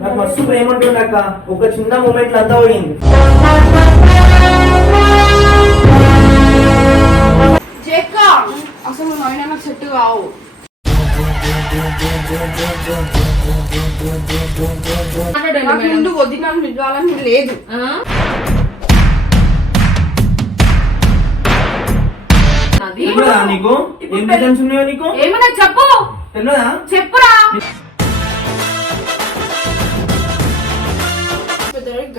నాకు మస్తు ప్రేమ ఉంటుంది అక్క ఒక చిన్న మూమెంట్ అంతా పోయింది. జేక్క అసలు నువ్వు అయినా నాకు సెట్ కావు. నాకు ముందు వదినాను నిలవాలని లేదు. నీకు ఏం ఉన్నాయో నీకు? ఏమన్నా చెప్పు. తెలియదా చెప్పురా.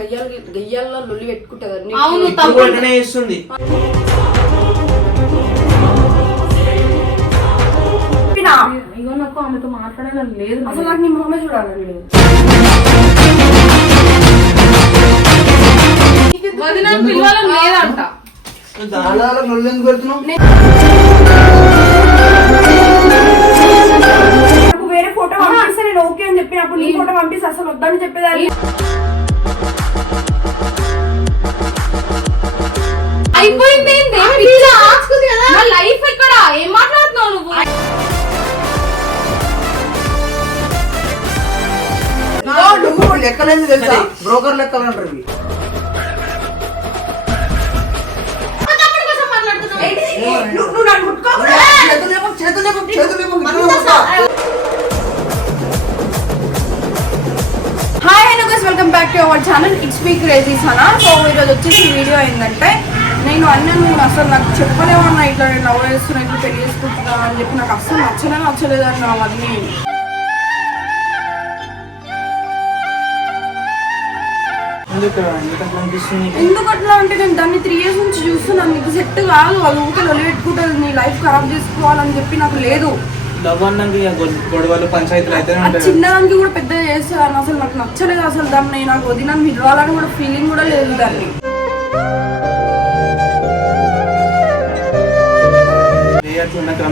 గయ్యాల గయ్యాల్లో లొల్లి పెట్టుకుంటది అవును ఇప్పుడు తప్పు కూడా అట్లనే చేస్తుంది ఇగో నాకు ఆమెతో మాట్లాడాలని లేదు. అసలు నాకు నీ మొహమే చూడాలని లేదు. వదిన లేదంట. దాదాపు నొల్లు ఎందుకు పెడుతున్నావు? నాకు వేరే ఫోటో పంపిస్తే నేను ఓకే అని చెప్పినప్పుడు నీ ఫోటో పంపిస్తే అసలు వద్దని చెప్పేదాన్ని. లైఫ్ ఎక్కడ? ఏం మాట్లాడుతున్నావు నువ్వు? నువ్వు లెక్కలేదు తెలుసా? బ్రోకర్ లెక్కలు అంటారు ఇవి. నువ్వు నువ్వు నన్ను. చేతులు చేతులు చేతులు hi hello guys welcome back to our channel it's me crazy Sana so ఈరోజు వచ్చేసి వీడియో ఏంటంటే నేను అన్నను అసలు నాకు చెప్పలేమన్నా ఇట్లా నేను లవ్ చేస్తున్నా ఇట్లా పెళ్ళి చేసుకుంటున్నా అని చెప్పి నాకు అస్సలు నచ్చలే నచ్చలేదు అన్న అవన్నీ ఎందుకు అట్లా అంటే నేను దాన్ని త్రీ ఇయర్స్ నుంచి చూస్తున్నాను. నీకు సెట్ కాదు వాళ్ళు ఊకే లొలి పెట్టుకుంటారు నీ లైఫ్ ఖరాబ్ చేసుకోవాలని చెప్పి నాకు లేదు. లవ్ అన్నాక గొడవలు పంచాయతీలు ఉంటాయి. చిన్నదానికి కూడా పెద్ద చేస్తాను అసలు నాకు నచ్చలేదు అసలు దాన్ని. నాకు వదిన మిలవాలని కూడా ఫీలింగ్ కూడా లేదు దాన్ని.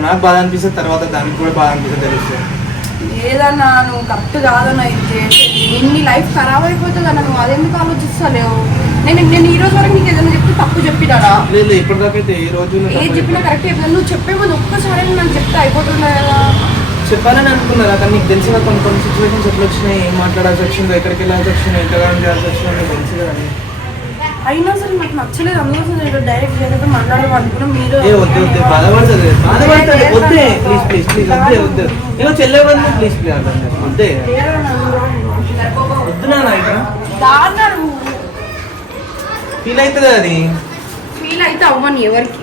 నాకు బాధ అనిపిస్తుంది తర్వాత దానికి కూడా బాధ అనిపిస్తుంది తెలుస్తుంది. లేదన్నా నువ్వు కరెక్ట్ కాదన్నా. ఇది చేసేది. ఇన్ని లైఫ్ ఖరాబ్ అయిపోతుంది అన్న. నువ్వు అదెందుకు ఆలోచిస్తలేవు? నేను నేను ఈ రోజు వరకు నీకు ఏదైనా చెప్పి తప్పు చెప్పినారా లేదు ఇప్పటిదాకా అయితే ఏ రోజు ఏది చెప్పినా కరెక్ట్ చెప్పినా నువ్వు చెప్పే ముందు ఒక్కసారి నాకు చెప్తే అయిపోతుండే కదా? చెప్పాలని అనుకున్నారా కానీ నీకు తెలిసిన కొన్ని కొన్ని సిచ్యువేషన్స్ ఎట్లా వచ్చినాయి ఏం మాట్లాడాల్సి వచ్చిందో ఎక్కడికి వెళ్ళాల్సి వచ్చిందో ఎంతగానో చేయాల్సి వచ్చిందో నీకు తెలుసు కదా. అయినా సరే నాకు నచ్చలేదు. అందుకోసం నేను డైరెక్ట్ వేరేతో మాట్లాడదాం అనుకున్నా. మీరు ఏ వద్దు వద్దు బాధపడుతుంది బాధపడుతుంది వద్దే ప్లీజ్ ప్లీజ్ ప్లీజ్ వద్దే వద్దు. నేను చెల్లె వద్దు ప్లీజ్ ప్లీజ్. వద్దే. వద్దు నాన్న ఇక్కడ. ఫీల్ అవుతుంది అది? ఫీల్ అయితే అవ్వని ఎవరికి.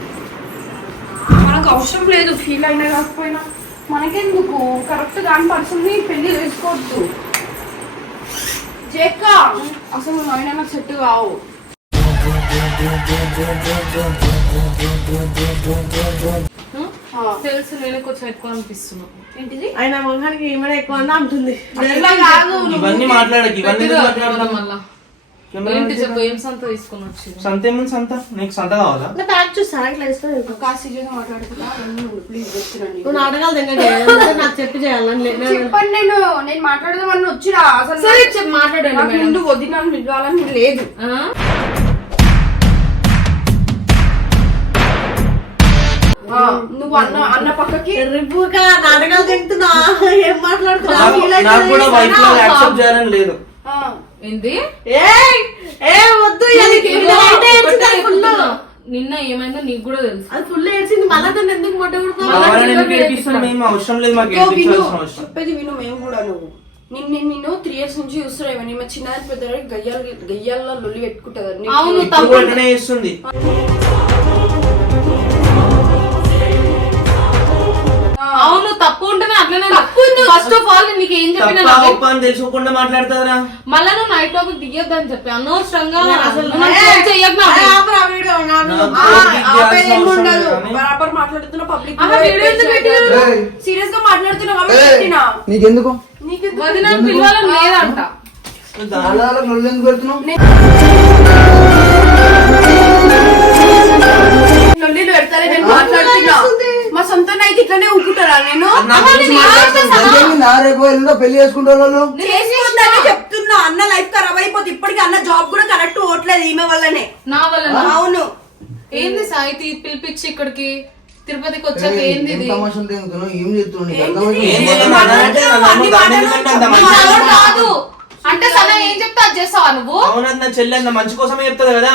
మనకు అవసరం లేదు ఫీల్ అయినా కాకపోయినా. మనకెందుకు? కరెక్ట్ దాని పర్సన్ని పెళ్ళి చేసుకోవద్దు. జేక్క అసలు నాకు సెట్ కావు. తెలుసు నేను కొంచెం ఎక్కువ అనిపిస్తున్నా. ఏంటిది? ఆయన మొహానికి ఈమె ఎక్కువ అంటుంది. ఇవన్నీ మాట్లాడకు మళ్ళా. ఏంటి చెప్పు ఏం సంత తీసుకొని వచ్చి సంత ఏముంది సంత నీకు సంత కావాలా ప్యాక్ చూస్తారా ఇట్లా ఇస్తే కాస్త సీరియస్ మాట్లాడుతున్నా ప్లీజ్ నువ్వు దగ్గర చేయాలి నాకు చెప్పి చేయాలని లేదు. చెప్పండి నేను నేను మాట్లాడదామని వచ్చిరా అసలు సరే చెప్పు మాట్లాడండి ముందు లేదు నువ్వు అన్న అన్న పక్కకి నాటకాలు తింటున్నా ఏం మాట్లాడుతున్నా నాకు కూడా వైఫ్? యాక్సెప్ట్ చేయాలని లేదు ఏంది? నిన్న ఏమైందో నీకు కూడా తెలుసు. అది ఫుల్ ఏడ్చింది. మళ్ళా దాన్ని ఎందుకు మొట్ట కావాలని ఎందుకు ఏడిపిస్తాను మేము అవసరం లేదు మాకు ఇదిగో విను. ఏడిపించాల్సిన అవసరం. చెప్పేది విను మేము కూడా నువ్వు. నిన్ను నిన్ను త్రీ ఇయర్స్ నుంచి చూస్తున్నా ఇవన్నీ మా చిన్నదాని పెద్ద గయ్యాల గయ్యాల్లో లొల్లి పెట్టుకుంటది? అవును అవును ఫస్ట్ ఆఫ్ ఆల్ నీకు ఏం చెప్పినా అని తెలుసుకోకుండా మాట్లాడుతుందిరా మళ్ళా నువ్వు నైట్ టాపిక్ దిగొద్దని చెప్పి. అనవసరంగా అసలు? సీరియస్గా మాట్లాడుతున్నా నీకెందుకు? నీకు వదిన పిలవాలని లేదంట. దాదాపు పెడుతున్నావు? ఎల్లుండో పెళ్ళి చేసుకుంటారు వాళ్ళు చేసుకుంటానే చెప్తున్నా అన్న లైఫ్ ఖరాబ్ అయిపోతే ఇప్పటికి అన్న జాబ్ కూడా కరెక్ట్ ఓట్లేదు ఈమె వల్లనే నా వల్ల అవును ఏంది సాయితి పిలిపించి ఇక్కడికి తిరుపతికి వచ్చాక ఏంది ఏం ఇది తమాషాలు తింగుతున్నావు ఏం చెప్తున్నావు నీకు ఏం అంటే నన్ను ఎందుకంటే అంత కాదు చెప్తే అది చేస్తావా నువ్వు అవునది నా చెల్లి అన్న మంచి కోసమే చెప్తుంది కదా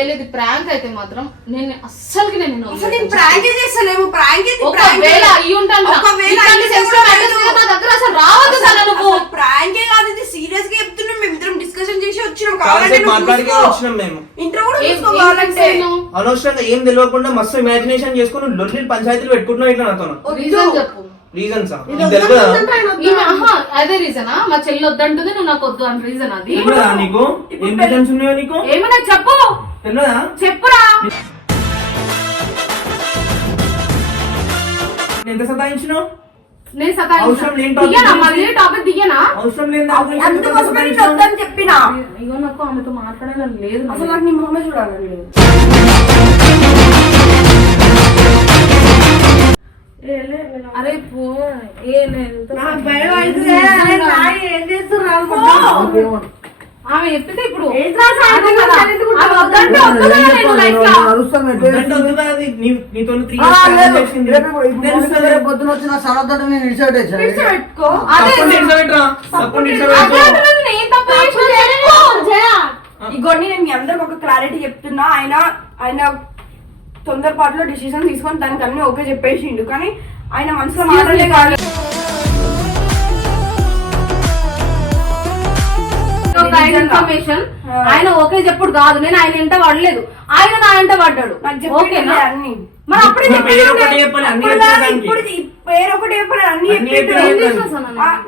ఒకవేళ ఇది ప్రాంక్ అయితే మాత్రం నేను అస్సలకి నేను నిన్ను అసలు నేను. ప్రాంక్ చేస్తలేము ప్రాంక్ ఒకవేళ అయ్యి ఉంటాను. ఒకవేళ నా దగ్గర అసలు రావద్దు కదా నువ్వు. ప్రాంకే కాదు. ఇది సీరియస్గా చెప్తున్నాం. మేము ఇద్దరం డిస్కషన్ చేసి వచ్చినాం. కావాలంటే మాట్లాడికే. వచ్చినాం మేము. కూడా ఏం- చూసుకో ఏం కావాలంటే. చేస్తున్నావు? అనవసరంగా ఏం తెలియకుండా మస్తు ఇమాజినేషన్ చేసుకుని లొల్లి పంచాయతీలు పెట్టుకుంటున్నావు ఇట్లా నాతో రీజన్ చెప్పు. రీజన్స్ అదే రీజనా మా చెల్లి వద్దంటుంది నువ్వు నాకు వద్దు అని రీజన్ అది. నీకు? ఏం రీజన్స్ ఉన్నాయో నీకు? ఏమన్నా చెప్పు. తెలియదా చెప్పురా. ఎంత సతాయించినావు? నేను అవసరం లేని topic దియ్యనా? మళ్ళీ టాపిక్ దియ్యనా? అవసరం అందుకోసమే నేను? వద్దని చెప్పిన. అయ్యో నాకు ఆమెతో మాట్లాడాలని లేదు. అసలు నాకు నీ మొహమే చూడాలని లేదు. అరే పో. ఏ నేను నాకు భయం అవుతుంది. అరే నాయ్ ఏం చేస్తున్నారు అనుకుంటా. ఆమె చెప్పితే ఇప్పుడు. పొద్దున వచ్చిన సనద్దట నేను. ఇగోండి నేను మీ అందరికి ఒక క్లారిటీ చెప్తున్నా. ఆయన ఆయన తొందరపాటులో డిసిషన్ తీసుకొని దానికి అన్ని ఓకే చెప్పేసిండు. కానీ ఆయన మనసులో మాత్రమే కాదు. ఒక ఇన్ఫర్మేషన్ ఆయన ఓకే చెప్పుడు కాదు. నేను ఆయన వెంట పడలేదు ఆయన నా వెంట పడ్డాడు ఓకేనా? మరి అప్పుడే ఒకటే చెప్పాలి, అన్ని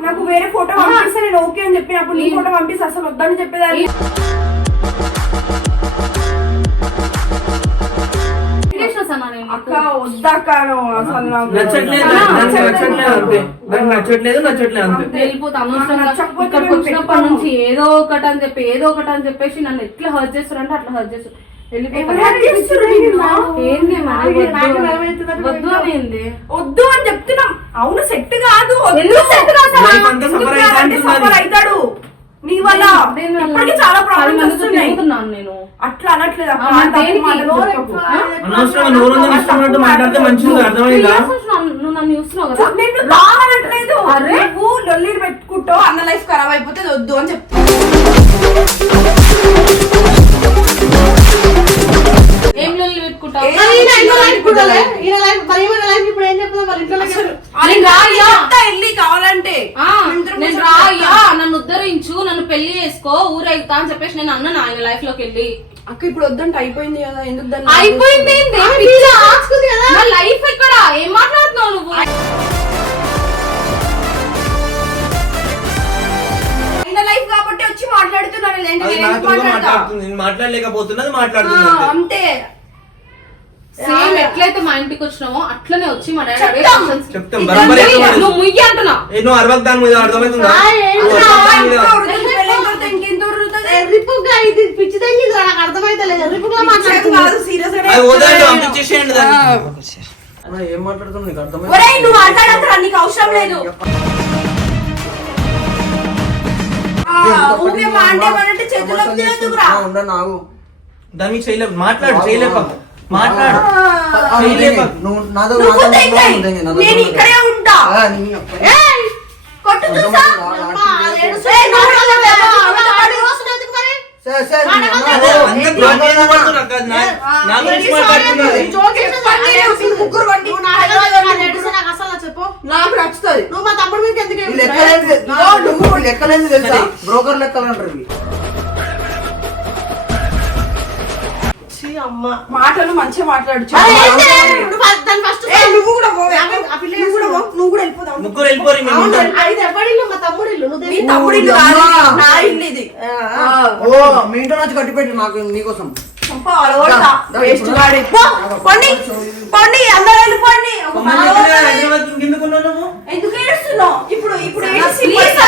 నాకు వేరే ఫోటో పంపిస్తే నేను ఓకే అని చెప్పినప్పుడు నీ ఫోటో పంపిస్తే అసలు వద్దని చెప్పేదాన్ని. అక్క నచ్చట్లేదు నచ్చట్లేదు అంతే. ఇక్కడికి వచ్చినప్పటి. నుంచి ఏదో ఒకటి అని చెప్పి ఏదో ఒకటి అని చెప్పేసి నన్ను ఎట్లా హర్ట్ చేస్తారంటే అట్లా హర్ట్ చేస్తారు. వద్దు. అని ఏంది వద్దు. అని చెప్తున్నాం. అవును సెట్ కాదు. set కాదు? అవుతాడు. నీ వల్ల? ఇప్పటికీ చాలా ప్రాబ్లమ్స్ వస్తున్నాయి. నేను. అట్లా అనట్లేదు. నువ్వు నన్ను చూస్తున్నావు? కదా? నేను రావట్లేదు అరే. నువ్వు లొల్లి పెట్టుకుంటావు అన్న లైఫ్ ఖరాబ్ అయిపోతే వద్దు అని అక్క ఇప్పుడు వద్దంటే అయిపోయింది కదా ఎందుకు దాన్ని అయిపోయింది. నా లైఫ్ ఎక్కడ ఏం మాట్లాడుతున్నావు నువ్వు లైఫ్ కాబట్టి వచ్చి మాట్లాడుతున్నాను లేదంటే అది నేను ఎందుకు నాతో మాట్లాడతా? మాట్లాడుతుంది నేను మాట్లాడలేకపోతున్నది ఆ, మాట్లాడుతుంది అంతే. అంతే సేమ్ ఎట్లయితే మా ఇంటికి వచ్చినామో అట్లనే వచ్చి మా డాడీ అడిగే చెప్తాం. questions. చెప్తాం, ఇది బరాబర్ ముయ్యి, చెప్తాం. నువ్వు ముయ్యి అంటున్నా ఏ, నువ్వు అరవక్ దాని మీద అర్థమవుతుందా? నువ్వు అరవక్ దాని మీద. రిపుగ్గా ఇది పిచ్చి నాకు రిపుగ్గా ఏం నీకు అర్థమైందా? నువ్వు నీకు అవసరం లేదు. మాట్లాడు చేయలేప. మాట్లాడు. నువ్వు నేను ఇక్కడే. ఉంటా. కొట్టు చూసా? నాకు ఏడుస్తుంది, నాకు అసలు చెప్పు. నాకు నచ్చుతుంది నువ్వు మా తమ్ముడి మీద ఎందుకు? లెక్కలేంది నువ్వు లెక్కలేంది తెలుసా? బ్రోకర్ లెక్కలు అంటారు అమ్మ. మాటలు మంచిగా మాట్లాడు? నువ్వు కూడా నువ్వు కూడా ముగ్గురు వెళ్ళిపోరు మా తమ్ముడి ఇల్లు నువ్వు మీ దేనికి- తమ్ముడి ఇల్లు కాదు. అమ్మా. నా ఇల్లు ఇది. ఆ, ఆ. ఓ మీ ఇంట్లో నుంచి కట్టి పెట్టి నాకు నీకోసం. అలవడతా. దా, దా,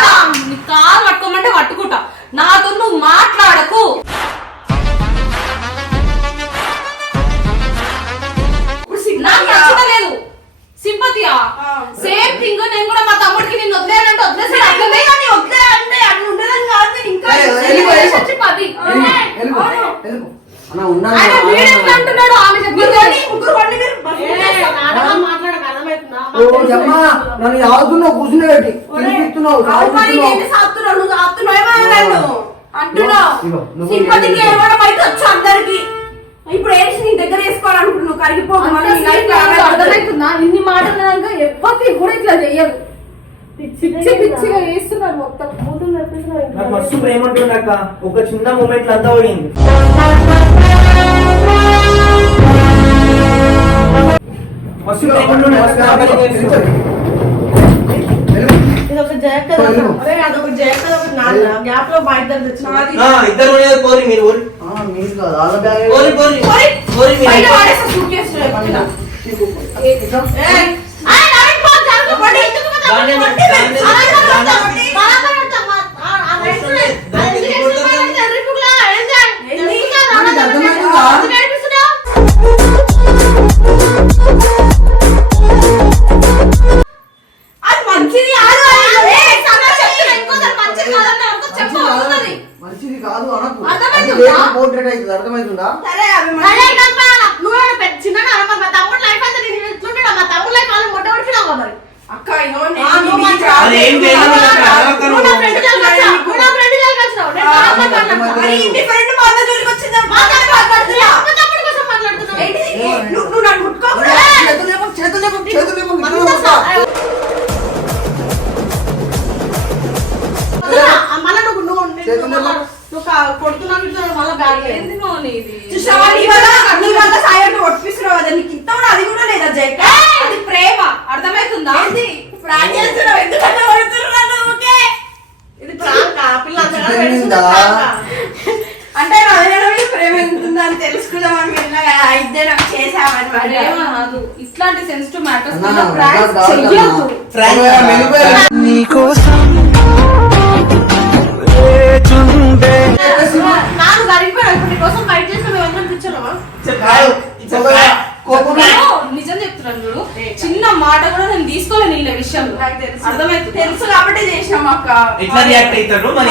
ఇప్పుడు ఏంటి నీ దగ్గర వేసుకోవాలనుకుంటున్నావు అర్థమవుతుందా ఇన్ని మాటలు ఎవ్వరికి కూడా ఇట్లా చెయ్యదు. పిచ్చి పిచ్చిగా వేస్తున్నారు మొత్తం. నాకు మస్తు ప్రేమ ఉంటుంది అక్క ఒక చిన్న మూమెంట్ అంతా పోయింది. మస్తు ప్రేమ. ఇది ఒక జయక్క అరే అదొక జయక్క ఒకటి నాన్న గ్యాప్లో మా ఇద్దరు తెచ్చిన ఆ, ఇద్దరు కోరి మీరు ఓరి మీరు కాదు వాళ్ళ బ్యాగ్ కోరి కోరి కోరి. కోరి మీరు. బయట వాడేస్తా suitcase లో చెప్తున్నా. కొడుతున్నావు కదా మరి. అక్క, ఇగో ఆ, నేను నువ్వు నీకు మంచి- రాదు. అది ఏం చేయాలో నువ్వు నాకు రాదు. అర్థం నువ్వు నా కాదు. ఫ్రెండ్ జోలికి వచ్చావు. నువ్వు నా ఫ్రెండ్ జోలికి వచ్చినావు. నేను ఆ, మా అమ్మ నాకు మాట్లాడతా. అర్థమైంది. మరి నీ ఫ్రెండ్ మా అన్న జోలికి వచ్చిందని మా తమ్ముడు మాట్లాడుతున్నా. మా తమ్ముడు కోసం మాట్లాడుతున్నావు. ఏంటిది? నువ్వు నువ్వు నన్ను ముట్టుకోకూడదు. చేతులు చేతులు చేతులు मला नको నిజం చెప్తున్నాను చూడు. చిన్న మాట కూడా నేను తీసుకోలేను ఈ విషయంలో. నాకు తెలుసు. కాబట్టి చేసినాం అక్క. రియాక్ట్ అవుతారు మరి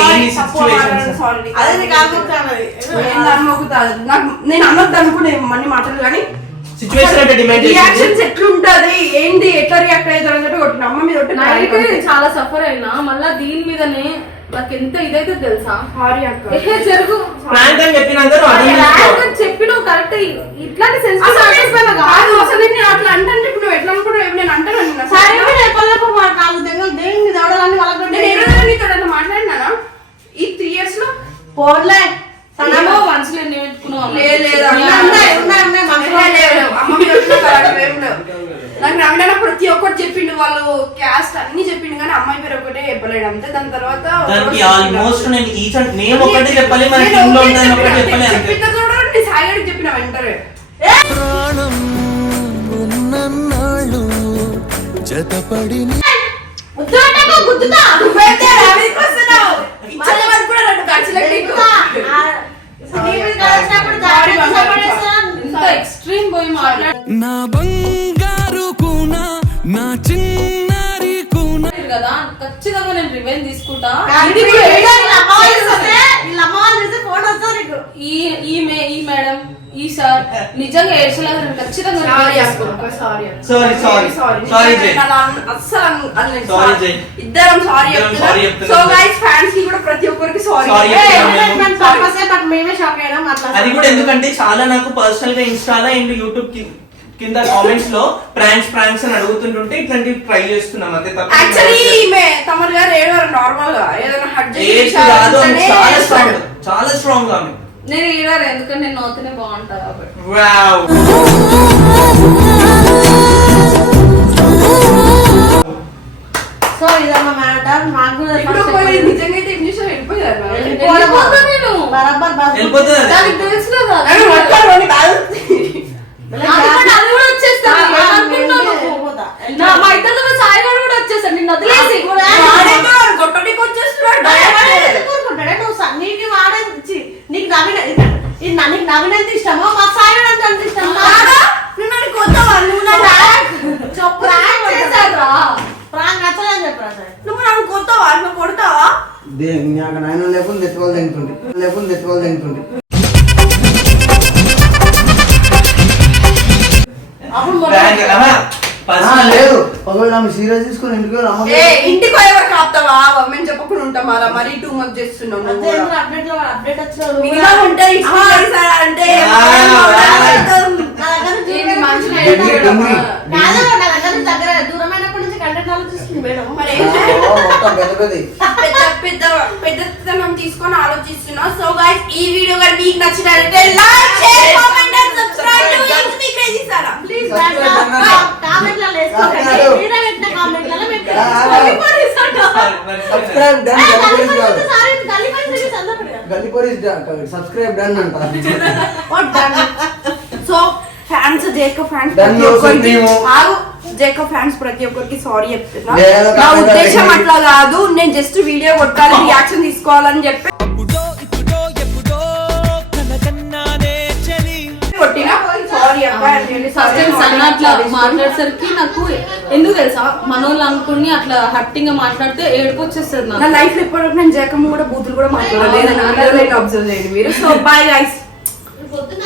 అదే నీకు ఆత్మహత్య నాకు నేను అనొద్దు అనుకునే మన్ని మాటలు కానీ అంటే డిమాండ్ రియాక్షన్స్ ఎట్లుంటది? ఏంటి? ఎట్లా రియాక్ట్ అవుతారు అని చెప్పి కొట్టిన. అమ్మ మీద చాలా సఫర్ అయినా మళ్ళా దీని మీదనే నాకు ఎంత ఇదైతే తెలుసా? జరుగు. ప్రాంక్ అని చెప్పినందరూ అర్థం ప్రాంక్ చేసుకో అని చెప్పి నువ్వు కరెక్ట్ ఇట్లాంటి సెన్సిటివ్ నేను- కాదు అసలు నేను అట్లా అంటే ఇప్పుడు నువ్వు ఎట్లా అనుకుంటున్నావు? నేను అంటాను. సరే ఎప్పటికప్పుడు దెంగలు దేని దవడలన్నీ వాళ్ళకి నేను నీతో అట్లా మాట్లాడినానా? ఈ త్రీ ఇయర్స్లో? నేర్చుకున్నావు ఉన్నాయి. ఉన్నాయి, ఉన్నాయి, మనసులో లేదు, లేదు, లేదు. అమ్మ నాకు రమణ ప్రతి ఒక్కటి చెప్పిండు వాళ్ళు క్యాస్ట్ అన్ని చెప్పిండు కానీ అమ్మాయి పేరు ఒకటే చెప్పలేడు. అంతే దాని తర్వాత దానికి ఆల్మోస్ట్ నేను ఈచ్ అండ్ నేమ్ ఒకటి చెప్పాలి మన టీమ్లో ఒకటే చెప్పాలి అంతే. చెప్పిన నేను సాయిగాడికి చెప్పిన వెంటనే. ప్రాణం ఉన్నన్నాళ్ళు జతపడిని గుద్దుకుంటావా? గుద్దుతా. నువ్వైతే నా మీదకి వస్తున్నావు. ఇచ్చే. వరకు కూడా రెండు ఖర్చులకు నీకు. గుద్దుతా. ఆ, నీ మీద నా చిన్నారి కూన కదా ఖచ్చితంగా నేను రివెంజ్ తీసుకుంటా ఈ ఈ మే ఈ మేడం ఈ సార్ నిజంగా ఏడ్చలేదు నేను ఖచ్చితంగా Sorry revenge అక్క, తీసుకుంటా. sorry అక్క. Sorry, sorry. Sorry. Sorry, నిజంగా జై. నన్ను అన్- అస్సలు అన్- అనలేదు. ఇద్దరం సారీ. సో గైస్ ఫ్యాన్స్కి కూడా ప్రతి ఒక్కరికి సారీ చెప్తున్నాం మేము. షాక్ అట్లా అది కూడా ఎందుకంటే చాలా నాకు పర్సనల్గా ఇన్స్టాలో అండ్ యూట్యూబ్ కింద కామెంట్స్లో ప్రాంక్స్ ప్రాంక్స్ అని అడుగుతుంటుంటే ఇట్లాంటివి ట్రై చేస్తున్నాం అంతే తప్ప యాక్చువల్లీ ఈమె తమరు గారు ఏడవారు నార్మల్గా ఏదైనా హట్ కాదు ఆమె చాలా స్ట్రాంగ్ చాలా స్ట్రాంగ్ ఆమె నేను ఈడారు ఎందుకంటే నేను నవ్వుతూనే బాగుంటా కాబట్టి. వావ్ సో ఇదమ్మా మ్యాటర్ మాకు కూడా ఇప్పుడు first పోయి చెప్పండి. నిజంగా అయితే ఇంగ్లీష్ వెళ్ళిపోయారు వెళ్ళిపోతా నేను బరాబర్ బస్ వెళ్ళిపోతుంది. దానికి తెలుసు కదా. మా కూడా వచ్చేసాడు నిన్ను వదిలేసి. కొట్టడానికి వచ్చేస్తున్నాడు. నువ్వు నీకు నీకు ఇది నీకు ఇష్టమో అంత ఇష్టం? నువ్వు నన్ను? నువ్వు చెప్పు నచ్చదని చెప్పరా నువ్వు నువ్వు కొడతావా? నాకు నాయన లేకుండా తెచ్చుకోవాలి తింటుంది లేకుండా తెచ్చుకోవాలి తింటుంది సీరియస్ తీసుకొని ఇంటికి ఏ ఇంటికి ఎవరికి ఆపుతావా? మేము చెప్పకుండా ఉంటాం అలా మరీ టూ నువ్వు అదే కూడా. అప్డేట్లో అప్డేట్ వచ్చిన అంటే ఆ, ఏంటి మనుషులు మరి ఏంటి? కాదు నా దగ్గర నుంచి దగ్గర దూరమైనప్పటి నుంచి కంటెంట్ ఆలోచిస్తుంది మేడం. ఏం చేయాలి? మొత్తం పెద్ద పెద్ద. పెద్ద పెద్ద పెద్దతనం తీసుకొని ఆలోచిస్తున్నా సో గైస్ ఈ వీడియో కానీ మీకు నచ్చినట్లయితే like share comment and subscribe to it's me crazy Sara please Subscribe కామెంట్లలో వేసుకోకండి కాదు. వీడియో పెట్టిన కామెంట్లలో మేము సబ్స్క్రైబ్ డన్ గల్లి పోలీస్ సబ్స్క్రైబ్ డన్ అంట. సో ఫ్యాన్స్ జేకో ఫ్యాన్స్ ప్రతి ఒక్కరికి జేకో ఫ్యాన్స్ ప్రతి ఒక్కరికి సారీ చెప్తున్నా. నా ఉద్దేశం. అట్లా కాదు. నేను జస్ట్ వీడియో కొట్టాలి రియాక్షన్ తీసుకోవాలని చెప్పి ఫస్ట్ టైం సన్న అట్లా మాట్లాడేసరికి నాకు ఎందుకు తెలుసా? మనోళ్ళు అనుకుని అట్లా హట్టింగ్గా మాట్లాడితే ఏడుపు వచ్చేస్తుంది నా లైఫ్ ఇప్పటివరకు నేను జేకమ్మ కూడా బూతులు కూడా మాట్లాడలేదు. అబ్జర్వ్ చేయండి మీరు. So bye guys